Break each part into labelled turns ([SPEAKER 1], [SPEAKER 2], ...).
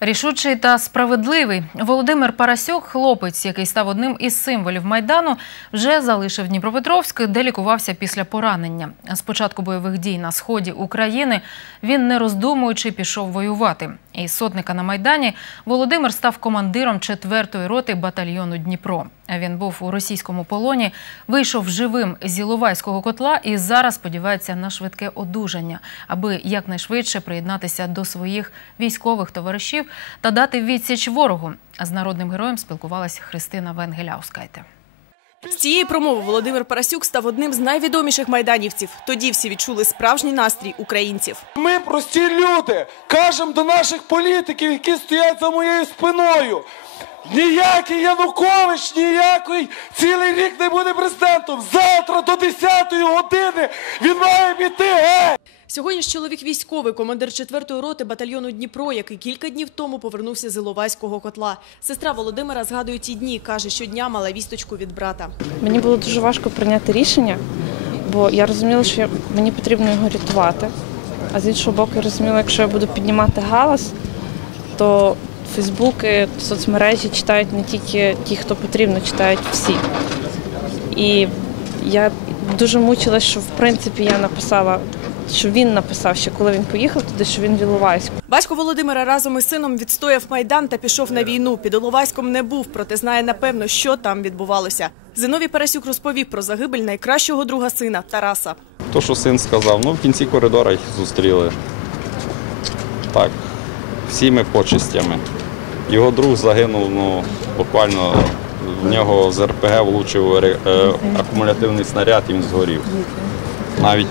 [SPEAKER 1] Рішучий та справедливий Володимир Парасюк, хлопець, який став одним із символів майдану, вже залишив Дніпропетровськ, де лікувався після поранення. З початку бойових дій на сході України він, не роздумуючи, пішов воювати. Із сотника на майдані Володимир став командиром 4-ї роти батальйону Дніпро. Він був у російському полоні, вийшов живим з Іловайського котла і зараз сподівається на швидке одужання, аби якнайшвидше приєднатися до своїх військових товаришів та дати відсіч ворогу. З народним героєм спілкувалася Христина Венгеляускайте.
[SPEAKER 2] З цієї промови Володимир Парасюк став одним з найвідоміших майданівців. Тоді всі відчули справжній настрій українців.
[SPEAKER 3] Ми прості люди кажемо до наших політиків, які стоять за моєю спиною. Ніякий Янукович, ніякий цілий рік не буде президентом. Завтра до 10-ї години він має піти геть.
[SPEAKER 2] Сьогодні ж чоловік військовий, командир 4-ї роти батальйону Дніпро, який кілька днів тому повернувся з Іловайського котла. Сестра Володимира згадує ті дні. каже, щодня мала вісточку від брата.
[SPEAKER 4] Мені було дуже важко прийняти рішення, бо я розуміла, що мені потрібно його рятувати. А з іншого боку, я розуміла, якщо я буду піднімати галас, то Фейсбуки, соцмережі читають не тільки ті, хто потрібно, читають всі. І я дуже мучилась, що в принципі я написала, що він написав ще коли він поїхав туди, що він в Іловайську.
[SPEAKER 2] Батько Володимира разом із сином відстояв майдан та пішов на війну. Під Іловайськом не був, проте знає напевно, що там відбувалося. Зиновій Парасюк розповів про загибель найкращого друга сина Тараса.
[SPEAKER 5] То, що син сказав, ну в кінці коридора їх зустріли. Так, всіми почестями. Його друг загинув, ну, буквально в нього з РПГ влучив е, акумулятивний снаряд і він згорів. Навіть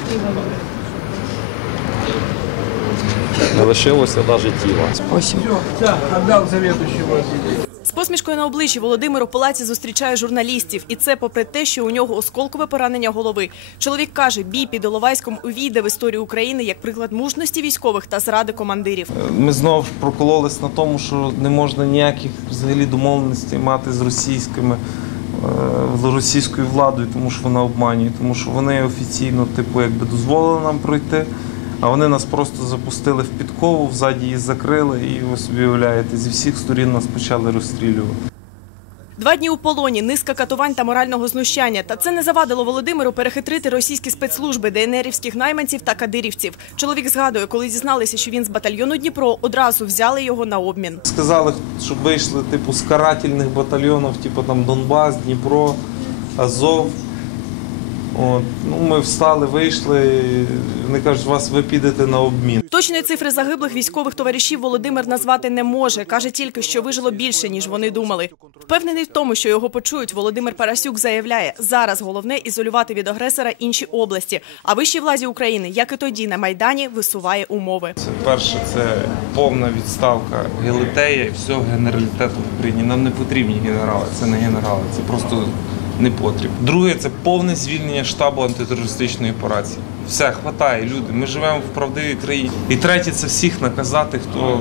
[SPEAKER 5] не лишилося навіть тіла.
[SPEAKER 2] З посмішкою на обличчі Володимир у палаці зустрічає журналістів, і це попри те, що у нього осколкове поранення голови. Чоловік каже, бій під Іловайськом увійде в історію України як приклад мужності військових та зради командирів.
[SPEAKER 6] Ми знову ж прокололись на тому, що не можна ніяких взагалі домовленостей мати з російськими е, російською владою, тому що вона обманює, тому що вони офіційно, типу, якби дозволили нам пройти, а вони нас просто запустили в підкову, взаді її закрили, і ви собі уявляєте, зі всіх сторін нас почали розстрілювати.
[SPEAKER 2] Два дні у полоні, низка катувань та морального знущання. Та це не завадило Володимиру перехитрити російські спецслужби, ДНРівських найманців та кадирівців. Чоловік згадує, коли дізналися, що він з батальйону Дніпро, одразу взяли його на обмін.
[SPEAKER 6] Сказали, щоб вийшли типу з карательних батальйонів, типу там Донбас, Дніпро, Азов. От. Ну, ми встали, вийшли. Вони кажуть, вас ви підете на обмін.
[SPEAKER 2] Точної цифри загиблих військових товаришів Володимир назвати не може. Каже тільки, що вижило більше, ніж вони думали. Впевнений в тому, що його почують, Володимир Парасюк заявляє, зараз головне ізолювати від агресора інші області. А вищій владі України, як і тоді на Майдані, висуває умови.
[SPEAKER 6] Це перше, це повна відставка гелетея і всього генералітету в Україні. Нам не потрібні генерали, це не генерали, це просто не потрібно. Друге, це повне звільнення штабу антитерористичної операції. Все, хватає, люди. Ми живемо в правдивій країні. І третє, це всіх наказати, хто,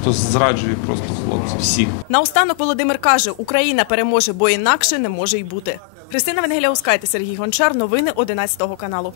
[SPEAKER 6] хто зраджує просто хлопців. Всіх.
[SPEAKER 2] Наостанок Володимир каже, Україна переможе, бо інакше не може й бути. Христина Венгеляускайте, Сергій Гончар. Новини 11 каналу.